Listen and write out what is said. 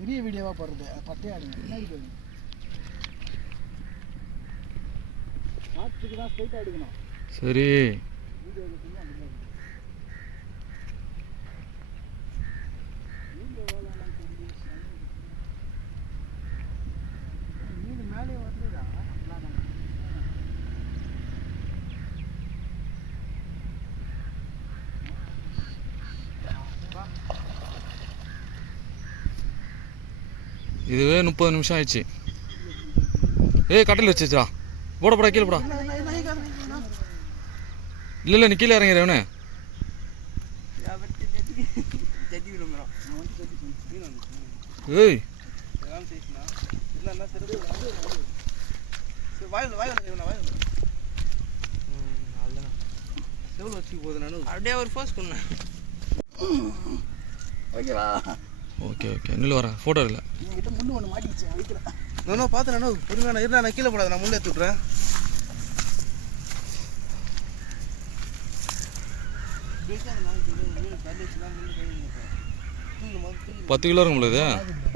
பெரிய வீடியோவாக போடுறது. பட்டே ஆடுங்க பின்னாடி போயிடுங்க ஷார்ட்ஸுக்கு தான் ஸ்ட்ரைட்டாக எடுக்கணும். சரி. இதுவே முப்பது நிமிஷம் ஆயிடுச்சு. ஏய் கட்டில் வச்சுச்சா போட போடா கீழே போடா. இல்லை இல்லை நீ கீழே இறங்கிறவனே ஏய். அப்படியே ஒரு போஸ்ட் பண்ணேன் ஓகேவா? Okay okay. நில்லு வரேன். ஃபோட்டோ இல்லை என்கிட்ட முள்ளு ஒன்று மாட்டிக்கிச்சு வைக்கிறேன் நானும் பார்த்தேன் நானும் பொறுமையா நான் இருந்தா நான் கீழே போடாத நான் முள்ளே எடுத்து விட்றேன் பத்து கிலோ இருக்கும் இது?